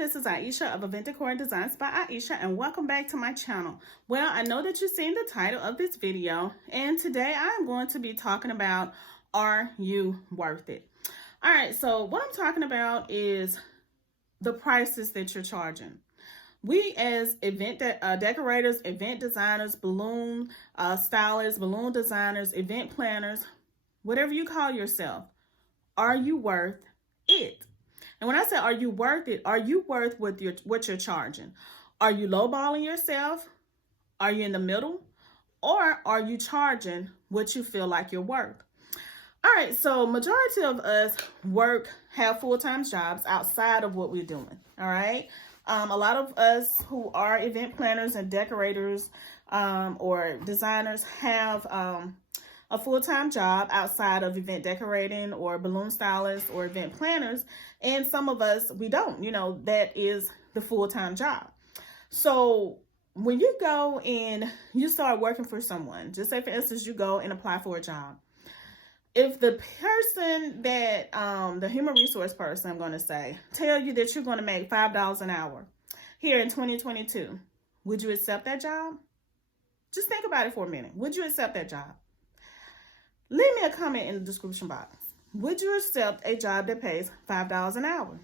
this is Aisha of Event Decor and Designs by Aisha, and welcome back to my channel. Well, I know that you've seen the title of this video, and today I'm going to be talking about, are you worth it? All right, so what I'm talking about is the prices that you're charging. We as event decorators, event designers, balloon stylists, balloon designers, event planners, whatever you call yourself, are you worth it? And when I say, are you worth it? Are you worth what you're charging? Are you lowballing yourself? Are you in the middle? Or are you charging what you feel like you're worth? All right, so majority of us have full-time jobs outside of what we're doing, all right? A lot of us who are event planners and decorators or designers have a full-time job outside of event decorating or balloon stylists or event planners, and some of us, we don't, that is the full-time job. So when you go and you start working for someone, just say for instance, you go and apply for a job. If the person that, the human resource person, I'm going to say, tell you that you're going to make $5 an hour here in 2022, would you accept that job? Just think about it for a minute. Would you accept that job? Leave me a comment in the description box. Would you accept a job that pays $5 an hour?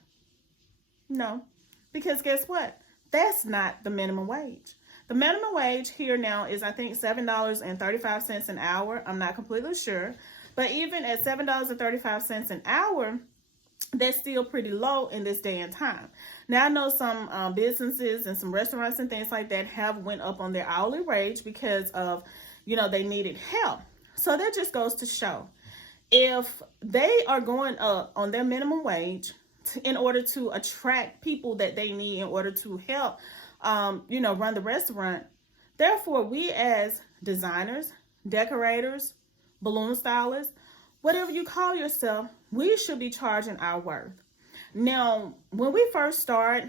No, because guess what? That's not the minimum wage. The minimum wage here now is, I think, $7.35 an hour. I'm not completely sure. But even at $7.35 an hour, that's still pretty low in this day and time. Now, I know some businesses and some restaurants and things like that have went up on their hourly wage because of, they needed help. So that just goes to show, if they are going up on their minimum wage in order to attract people that they need in order to help, run the restaurant, therefore we as designers, decorators, balloon stylists, whatever you call yourself, we should be charging our worth. Now, when we first start,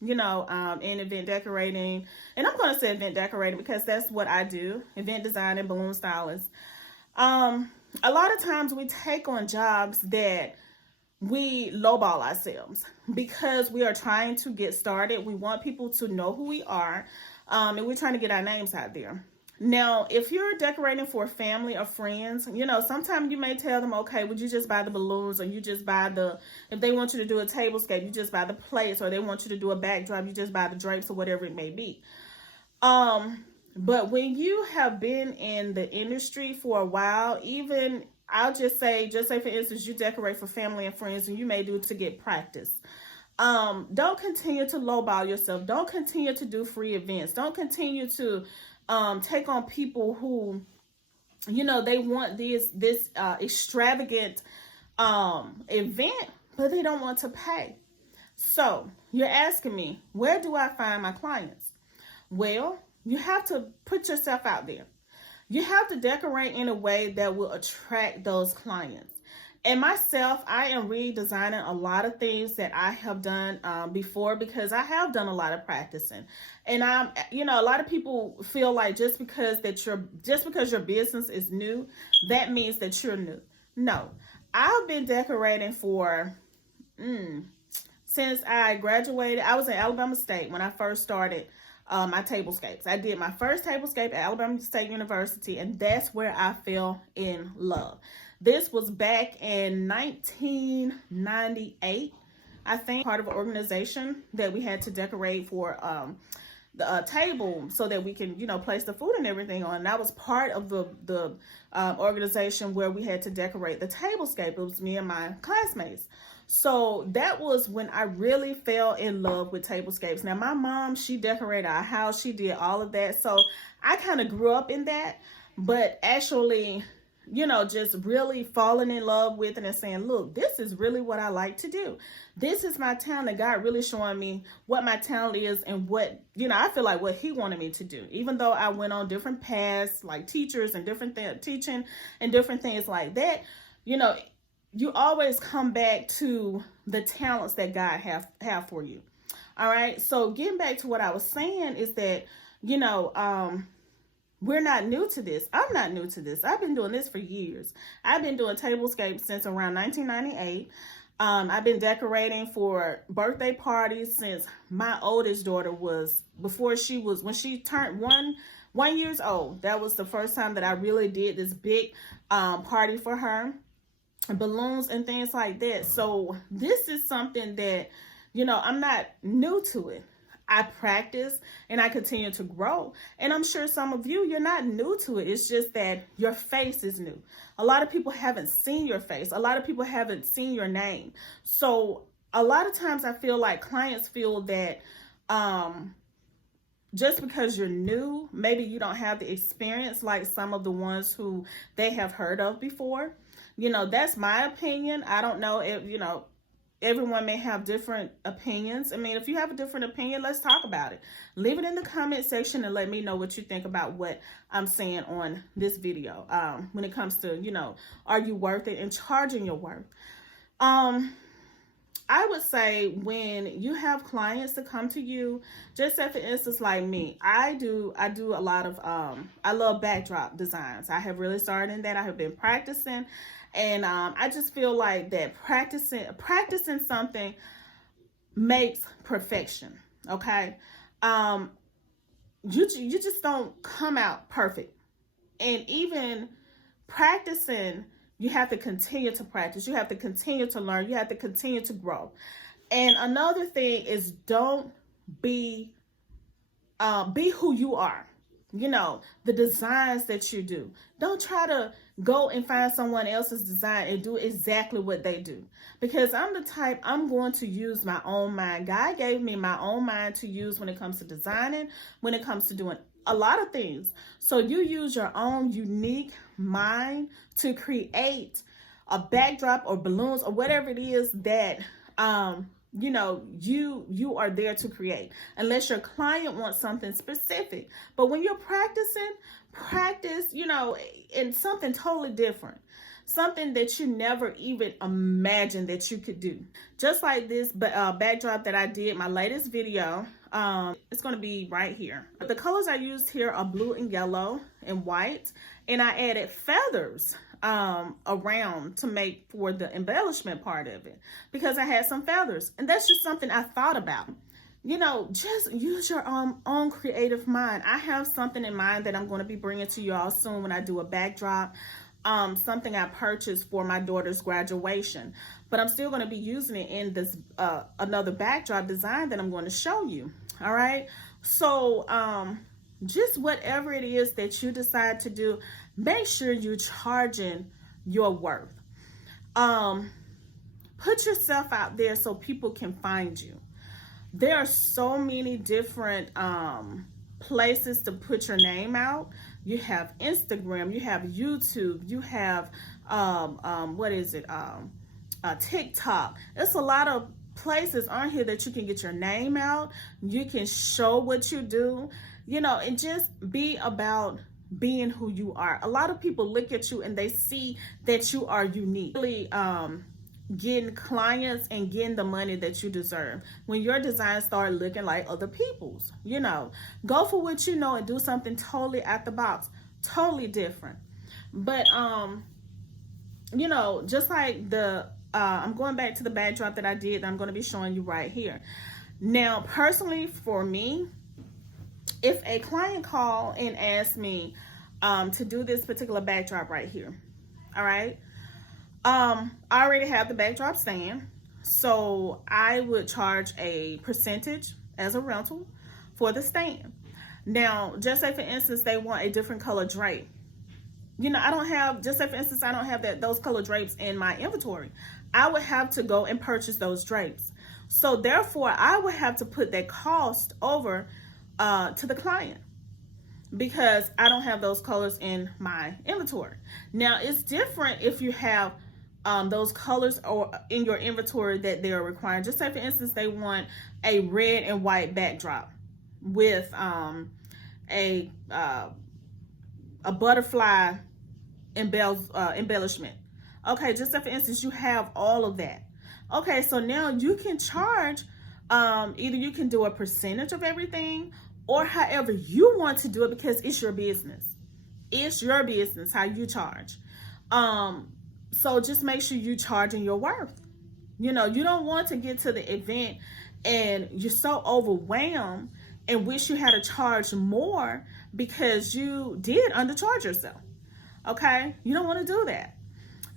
in event decorating, and I'm going to say event decorating because that's what I do, event design and balloon stylist. A lot of times we take on jobs that we lowball ourselves because we are trying to get started. We want people to know who we are, and we're trying to get our names out there. Now, if you're decorating for family or friends, sometimes you may tell them, okay, would you just buy the balloons, or you just buy if they want you to do a tablescape, you just buy the plates, or they want you to do a backdrop, you just buy the drapes or whatever it may be. But when you have been in the industry for a while, even I'll just say for instance, you decorate for family and friends, and you may do it to get practice. Don't continue to lowball yourself. Don't continue to do free events. Don't continue to take on people who, they want this extravagant event, but they don't want to pay. So you're asking me, where do I find my clients? Well, you have to put yourself out there. You have to decorate in a way that will attract those clients. And myself, I am redesigning a lot of things that I have done before, because I have done a lot of practicing. And I'm, a lot of people feel like just because your business is new, that means that you're new. No, I've been decorating for since I graduated. I was in Alabama State when I first started my tablescapes. I did my first tablescape at Alabama State University, and that's where I fell in love. This was back in 1998, I think, part of an organization that we had to decorate for the table so that we can, place the food and everything on. And I was part of the organization where we had to decorate the tablescape. It was me and my classmates. So that was when I really fell in love with tablescapes. Now, my mom, she decorated our house. She did all of that. So I kind of grew up in that, but actually, just really falling in love with it and saying, look, this is really what I like to do. This is my talent. God really showing me what my talent is and what, I feel like what he wanted me to do. Even though I went on different paths, like teachers and teaching and different things like that, you always come back to the talents that God have for you. All right. So getting back to what I was saying is that, we're not new to this. I'm not new to this. I've been doing this for years. I've been doing tablescapes since around 1998. I've been decorating for birthday parties since my oldest daughter was, when she turned 1 years old. That was the first time that I really did this big party for her, balloons and things like that. So this is something that, I'm not new to it. I practice and I continue to grow. And I'm sure some of you're not new to it. It's just that your face is new. A lot of people haven't seen your face. A lot of people haven't seen your name. So a lot of times I feel like clients feel that just because you're new, maybe you don't have the experience like some of the ones who they have heard of before. That's my opinion. I don't know if, everyone may have different opinions. I mean, if you have a different opinion, let's talk about it. Leave it in the comment section and let me know what you think about what I'm saying on this video. When it comes to, are you worth it and charging your worth? I would say when you have clients to come to you, just say for instance, like me, I do a lot of, I love backdrop designs. I have really started in that. I have been practicing. And I just feel like that practicing something makes perfection, okay? You just don't come out perfect. And even practicing, you have to continue to practice. You have to continue to learn. You have to continue to grow. And another thing is don't be who you are. The designs that you do. Don't try to go and find someone else's design and do exactly what they do. Because I'm the type, I'm going to use my own mind. God gave me my own mind to use when it comes to designing, when it comes to doing a lot of things. So you use your own unique mind to create a backdrop or balloons or whatever it is that you are there to create, unless your client wants something specific. But when you're practice, in something totally different, something that you never even imagined that you could do. Just like this backdrop that I did, my latest video, it's going to be right here. The colors I used here are blue and yellow and white, and I added feathers around to make for the embellishment part of it, because I had some feathers, and that's just something I thought about. Just use your own creative mind. I have something in mind that I'm going to be bringing to you all soon when I do a backdrop, something I purchased for my daughter's graduation, but I'm still going to be using it in this another backdrop design that I'm going to show you. All right, so just whatever it is that you decide to do, make sure you're charging your worth. Put yourself out there so people can find you. There are so many different places to put your name out. You have Instagram, you have YouTube, you have TikTok. It's a lot of places on here that you can get your name out. You can show what you do, and just be about being who you are. A lot of people look at you and they see that you are unique. Really getting clients and getting the money that you deserve when your designs start looking like other people's. Go for what and do something totally out the box, totally different. But just like the I'm going back to the backdrop that I did, I'm going to be showing you right here. Now, personally, for me, if a client call and ask me to do this particular backdrop right here, all right, I already have the backdrop stand, so I would charge a percentage as a rental for the stand. Now, just say for instance, they want a different color drape. I don't have, just say for instance, I don't have those color drapes in my inventory. I would have to go and purchase those drapes. So therefore, I would have to put that cost over to the client, because I don't have those colors in my inventory. Now, it's different if you have those colors or in your inventory that they are requiring. Just say for instance, they want a red and white backdrop with a butterfly embellishment. Okay, just say for instance, you have all of that. Okay, so now you can charge, either you can do a percentage of everything, or however you want to do it, because it's your business. It's your business how you charge. So just make sure you're charging your worth. You know, you don't want to get to the event and you're so overwhelmed and wish you had to charge more because you did undercharge yourself. Okay? You don't want to do that.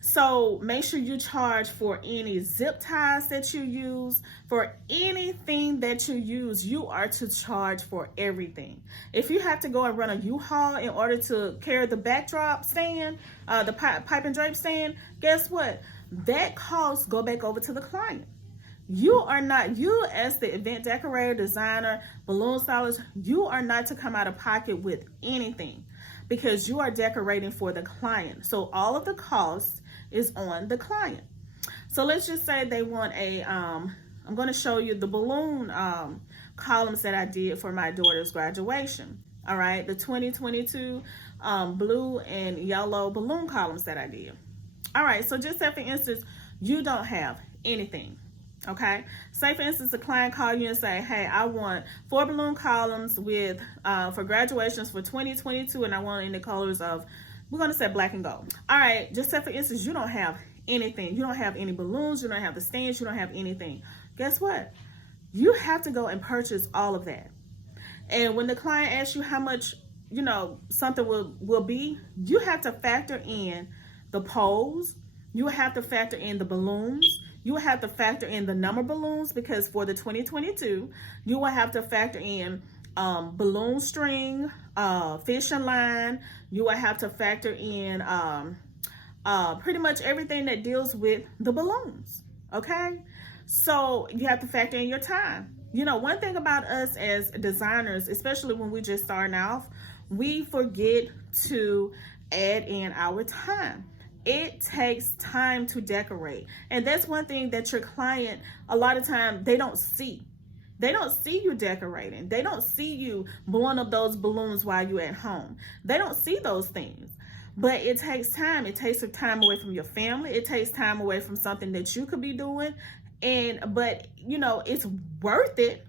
So make sure you charge for any zip ties that you use, for anything that you use. You are to charge for everything. If you have to go and run a U-Haul in order to carry the backdrop stand, the pipe and drape stand, guess what? That costs go back over to the client. You as the event decorator, designer, balloon stylist, you are not to come out of pocket with anything because you are decorating for the client. So all of the costs is on the client. So let's just say they want I'm going to show you the balloon columns that I did for my daughter's graduation. All right, the 2022 blue and yellow balloon columns that I did. All right, so just say for instance, you don't have anything. Okay, say for instance, a client call you and say, hey, I want 4 balloon columns with for graduations for 2022, and I want it in the colors of, we're going to say black and gold. All right, just say for instance, you don't have anything. You don't have any balloons. You don't have the stands. You don't have anything. Guess what? You have to go and purchase all of that. And when the client asks you how much, you know, something will be, you have to factor in the poles. You have to factor in the balloons. You will have to factor in the number balloons, because for the 2022, you will have to factor in balloon string, fishing line. You will have to factor in pretty much everything that deals with the balloons. Okay, so you have to factor in your time. You know, one thing about us as designers, especially when we're just starting off, we forget to add in our time. It takes time to decorate. And that's one thing that your client, a lot of time, they don't see. They don't see you decorating. They don't see you blowing up those balloons while you're at home. They don't see those things. But it takes time. It takes time away from your family. It takes time away from something that you could be doing. But you know, it's worth it.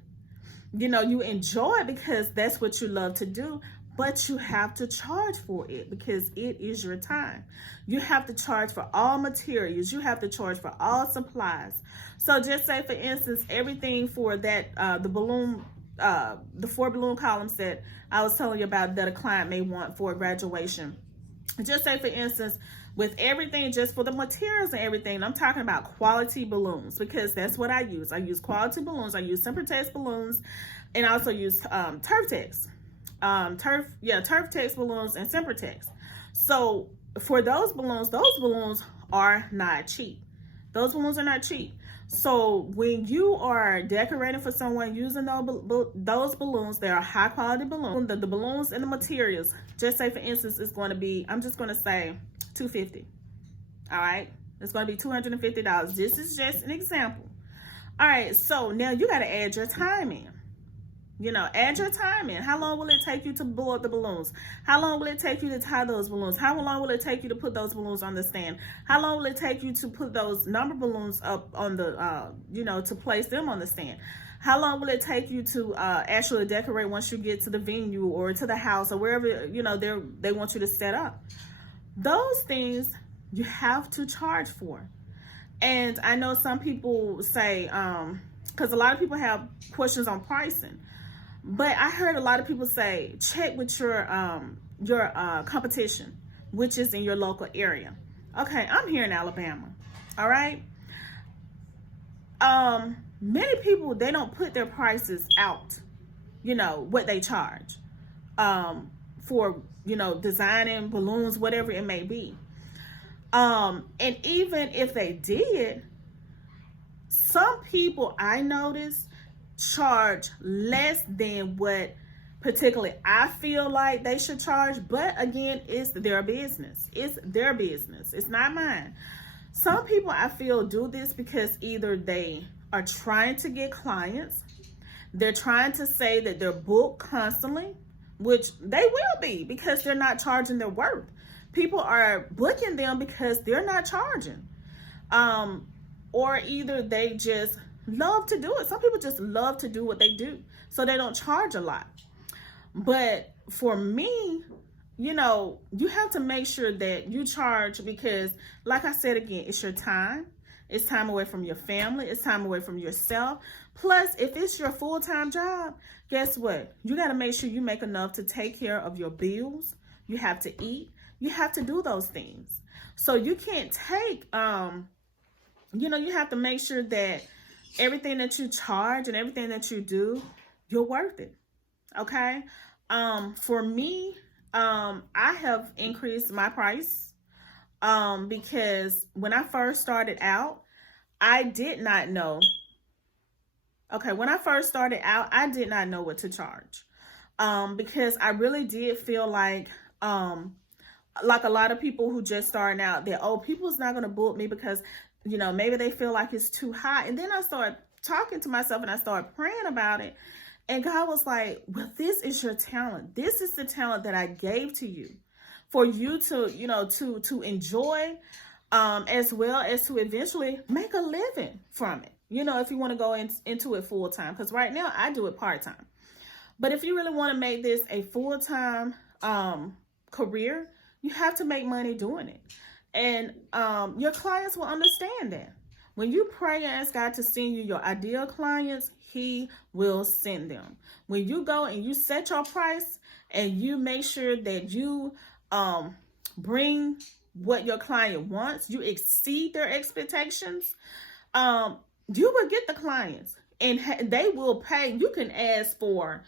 You know, you enjoy it because that's what you love to do. But you have to charge for it because it is your time. You have to charge for all materials. You have to charge for all supplies. So just say, for instance, everything for that, the 4 balloon columns that I was telling you about that a client may want for graduation. Just say, for instance, with everything, just for the materials and everything, I'm talking about quality balloons because that's what I use. I use quality balloons. I use Sempertex balloons, and I also use Turftex. Turftex balloons and Sempertex. So for those balloons are not cheap. Those balloons are not cheap. So when you are decorating for someone using those balloons, they are high quality balloons. The balloons and the materials, just say for instance, it's going to be, I'm just going to say $250. All right, it's going to be $250. This is just an example. All right, so now you got to add your time in. You know, add your time in. How long will it take you to blow up the balloons? How long will it take you to tie those balloons? How long will it take you to put those balloons on the stand? How long will it take you to put those number balloons up on the, to place them on the stand? How long will it take you to actually decorate once you get to the venue or to the house or wherever, you know, they want you to set up? Those things you have to charge for. And I know some people say, because a lot of people have questions on pricing. But I heard a lot of people say, check with your competition, which is in your local area. Okay, I'm here in Alabama. All right. Many people, they don't put their prices out, you know, what they charge for, you know, designing balloons, whatever it may be. And even if they did, some people I noticed charge less than what particularly I feel like they should charge. But again, it's their business. It's their business. It's not mine. Some people I feel do this because either they are trying to get clients, they're trying to say that they're booked constantly, which they will be because they're not charging their worth. People are booking them because they're not charging. Or either they just love to do it. Some people just love to do what they do, so they don't charge a lot. But for me, you know, you have to make sure that you charge because, like I said again, it's your time, It's time away from your family. It's time away from yourself. Plus, if it's your full-time job, guess what? You got to make sure you make enough to take care of your bills. You have to eat. You have to do those things. So you can't take, you have to make sure that everything that you charge and everything that you do, you're worth it. Okay? For me, I have increased my price because when I first started out, I did not know. Okay, when I first started out, I did not know what to charge because I really did feel like a lot of people who just starting out, that, oh, people's not going to book me because, maybe they feel like it's too high. And then I started talking to myself and I started praying about it. And God was like, well, this is your talent. This is the talent that I gave to you for you to, to enjoy, as well as to eventually make a living from it. If you want to go into it full time, because right now I do it part time. But if you really want to make this a full time career, you have to make money doing it. And your clients will understand that. When you pray and ask God to send you your ideal clients, He will send them. When you go and you set your price and you make sure that you bring what your client wants, you exceed their expectations, you will get the clients and they will pay. You can ask for,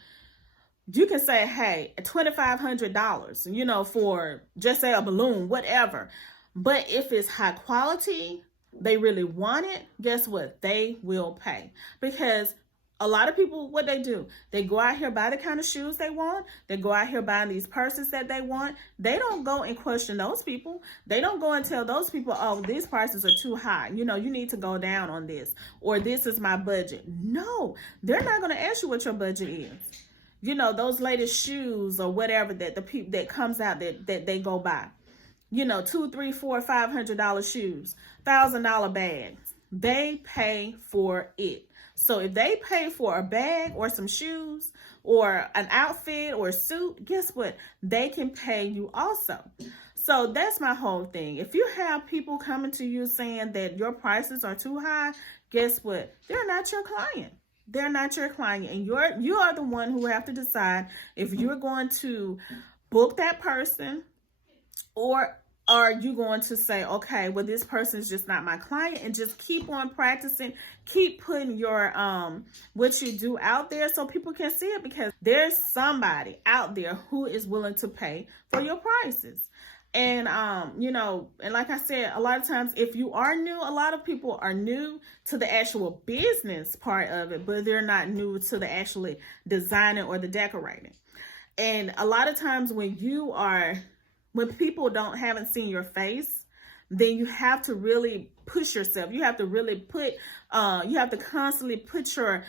you can say, hey, $2,500, for just say a balloon, whatever. But if it's high quality, they really want it, guess what? They will pay. Because a lot of people, what they do, they go out here, buy the kind of shoes they want. They go out here buying these purses that they want. They don't go and question those people. They don't go and tell those people, oh, these prices are too high. You need to go down on this, or this is my budget. No, they're not going to ask you what your budget is. Those latest shoes or whatever that the people that comes out that they go buy. $200, $300, $400, $500 shoes, $1,000 bags. They pay for it. So if they pay for a bag or some shoes or an outfit or a suit, guess what? They can pay you also. So that's my whole thing. If you have people coming to you saying that your prices are too high, guess what? They're not your client. They're not your client. And you are the one who have to decide if you're going to book that person, or are you going to say, okay, well, this person is just not my client, and just keep on practicing, keep putting your what you do out there so people can see it, because there's somebody out there who is willing to pay for your prices. And and like I said, a lot of times if you are new, a lot of people are new to the actual business part of it, but they're not new to the actually designing or the decorating. And a lot of times when people haven't seen your face, then you have to really push yourself. You have to really you have to constantly put your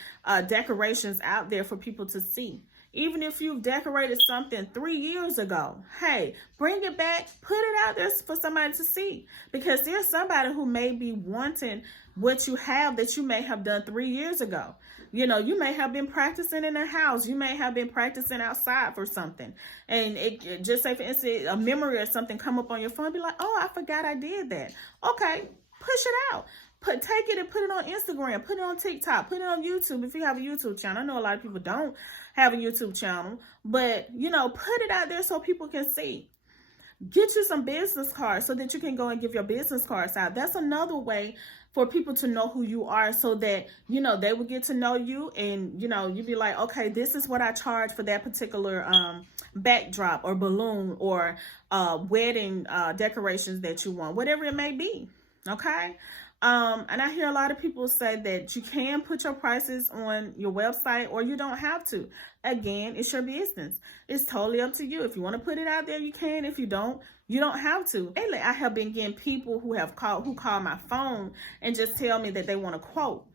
decorations out there for people to see. Even if you've decorated something 3 years ago, hey, bring it back, put it out there for somebody to see. Because there's somebody who may be wanting what you have that you may have done 3 years ago. You may have been practicing in a house. You may have been practicing outside for something. And it just say, for instance, a memory or something come up on your phone, be like, oh, I forgot I did that. Okay, push it out. Take it and put it on Instagram, put it on TikTok, put it on YouTube if you have a YouTube channel. I know a lot of people don't have a YouTube channel, but, put it out there so people can see. Get you some business cards so that you can go and give your business cards out. That's another way for people to know who you are, so that, they will get to know you, and, you'd be like, okay, this is what I charge for that particular backdrop or balloon or wedding decorations that you want, whatever it may be. Okay. And I hear a lot of people say that you can put your prices on your website, or you don't have to. Again, it's your business. It's totally up to you. If you want to put it out there, you can. If you don't, you don't have to. Lately, I have been getting people who call my phone and just tell me that they want a quote.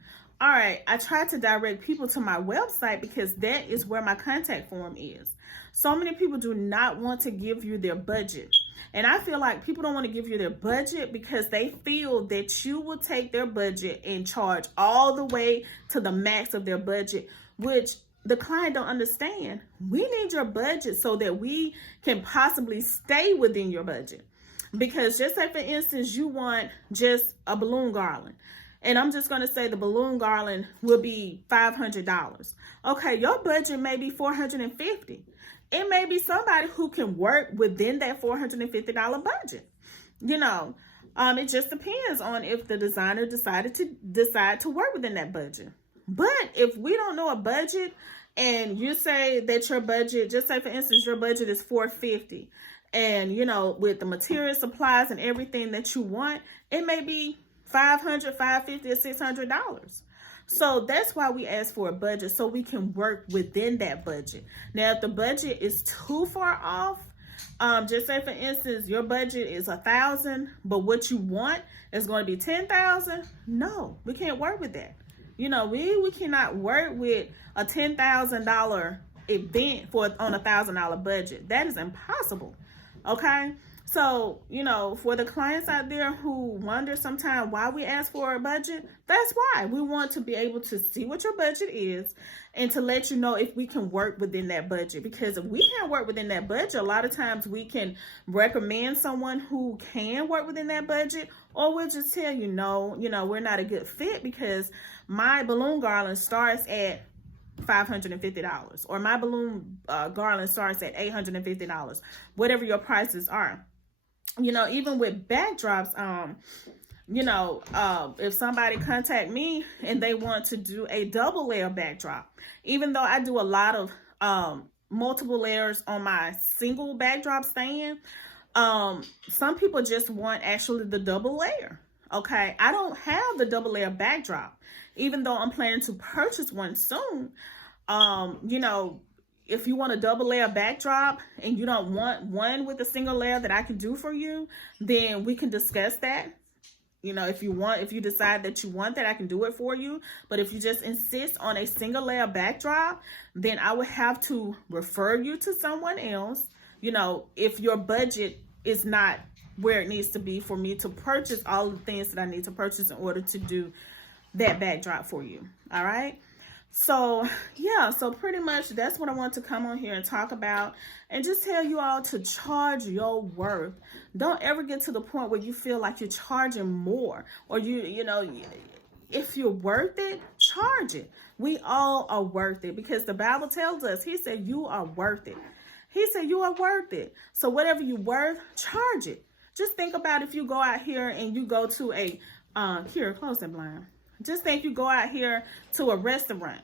All right, I try to direct people to my website because that is where my contact form is. So many people do not want to give you their budget. And I feel like people don't want to give you their budget because they feel that you will take their budget and charge all the way to the max of their budget, which the client don't understand. We need your budget so that we can possibly stay within your budget. Because just say, for instance, you want just a balloon garland. And I'm just going to say the balloon garland will be $500. Okay, your budget may be $450. It may be somebody who can work within that $450 budget. You know, it just depends on if the designer decide to work within that budget. But if we don't know a budget, and you say that your budget, just say for instance, your budget is $450, and you know, with the material, supplies, and everything that you want, it may be $500, $550, or $600. So that's why we ask for a budget, so we can work within that budget. Now, if the budget is too far off, just say for instance, your budget is $1,000, but what you want is going to be $10,000. No, we can't work with that. You know, we cannot work with a $10,000 event on a $1,000 budget. That is impossible. Okay. So, you know, for the clients out there who wonder sometimes why we ask for a budget, that's why. We want to be able to see what your budget is and to let you know if we can work within that budget. Because if we can't work within that budget, a lot of times we can recommend someone who can work within that budget, or we'll just tell you, no, you know, we're not a good fit because my balloon garland starts at $550, or my balloon garland starts at $850, whatever your prices are. You know, even with backdrops, you know, if somebody contact me and they want to do a double layer backdrop, even though I do a lot of multiple layers on my single backdrop stand, some people just want actually the double layer. Okay, I don't have the double layer backdrop, even though I'm planning to purchase one soon. You know, if you want a double layer backdrop and you don't want one with a single layer that I can do for you, then we can discuss that. You know, if you decide that you want that, I can do it for you. But if you just insist on a single layer backdrop, then I would have to refer you to someone else. You know, if your budget is not where it needs to be for me to purchase all the things that I need to purchase in order to do that backdrop for you. All right. So yeah, so pretty much that's what I want to come on here and talk about, and just tell you all to charge your worth. Don't ever get to the point where you feel like you're charging more, or you know, if you're worth it, charge it. We all are worth it, because the Bible tells us, he said, you are worth it. He said, you are worth it. So whatever you're worth, charge it. Just think about if you go out here and you go to a, here, close that blind. Just think you go out here to a restaurant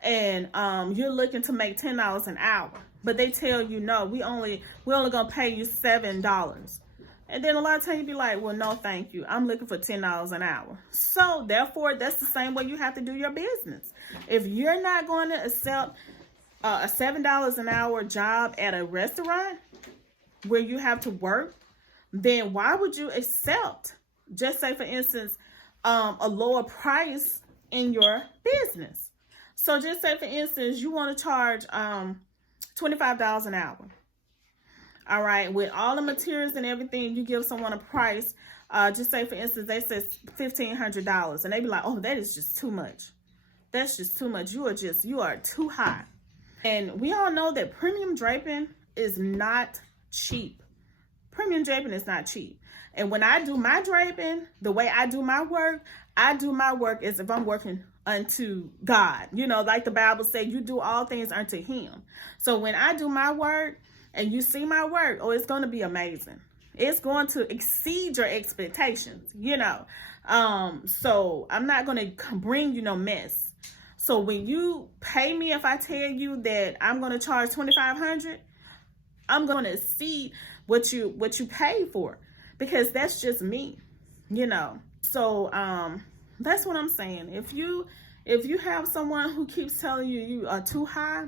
and you're looking to make $10 an hour, but they tell you, no, we only gonna pay you $7. And then a lot of times you be like, well, no, thank you. I'm looking for $10 an hour. So therefore, that's the same way you have to do your business. If you're not going to accept a $7 an hour job at a restaurant where you have to work, then why would you accept, just say for instance, a lower price in your business? So just say for instance, you want to charge $25 an hour. All right, with all the materials and everything, you give someone a price. Just say for instance, they said $1,500, and they be like, oh, that is just too much. That's just too much. You are too high. And we all know that premium draping is not cheap. Premium draping is not cheap. And when I do my draping, the way I do my work as if I'm working unto God. You know, like the Bible says, you do all things unto him. So when I do my work and you see my work, oh, it's going to be amazing. It's going to exceed your expectations, you know. So I'm not going to bring you no mess. So when you pay me, if I tell you that I'm going to charge $2,500, I'm going to exceed what you paid for, because that's just me, you know. So that's what I'm saying. If you have someone who keeps telling you you are too high,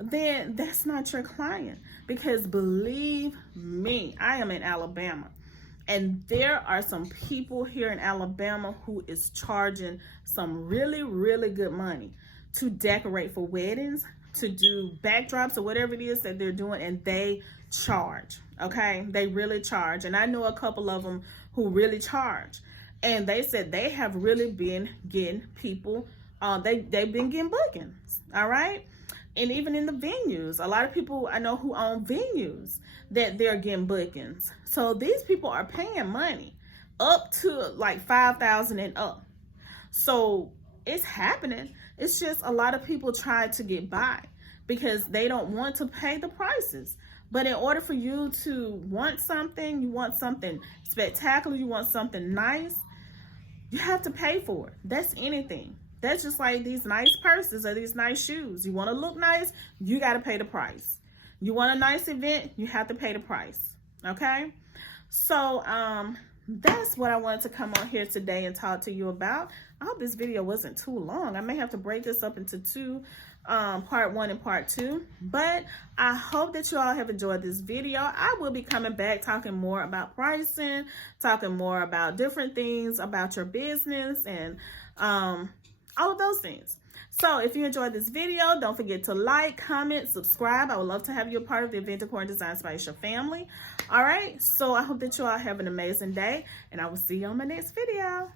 then that's not your client. Because believe me, I am in Alabama, and there are some people here in Alabama who is charging some really, really good money to decorate for weddings, to do backdrops or whatever it is that they're doing, and they charge. Okay, they really charge. And I know a couple of them who really charge, and they said they have really been getting people, they've been getting bookings. All right. And even in the venues, a lot of people I know who own venues that they're getting bookings. So these people are paying money up to like $5,000 and up. So it's happening. It's just a lot of people try to get by because they don't want to pay the prices. But in order for you to want something, you want something spectacular, you want something nice, you have to pay for it. That's anything. That's just like these nice purses or these nice shoes. You want to look nice, you got to pay the price. You want a nice event, you have to pay the price. Okay? So, that's what I wanted to come on here today and talk to you about. I hope this video wasn't too long. I may have to break this up into two, part 1 and part 2. But I hope that you all have enjoyed this video. I will be coming back talking more about pricing, talking more about different things about your business and all of those things. So if you enjoyed this video, don't forget to like, comment, subscribe. I would love to have you a part of the Event Decor and Design by Aisha family. All right, so I hope that you all have an amazing day, and I will see you on my next video.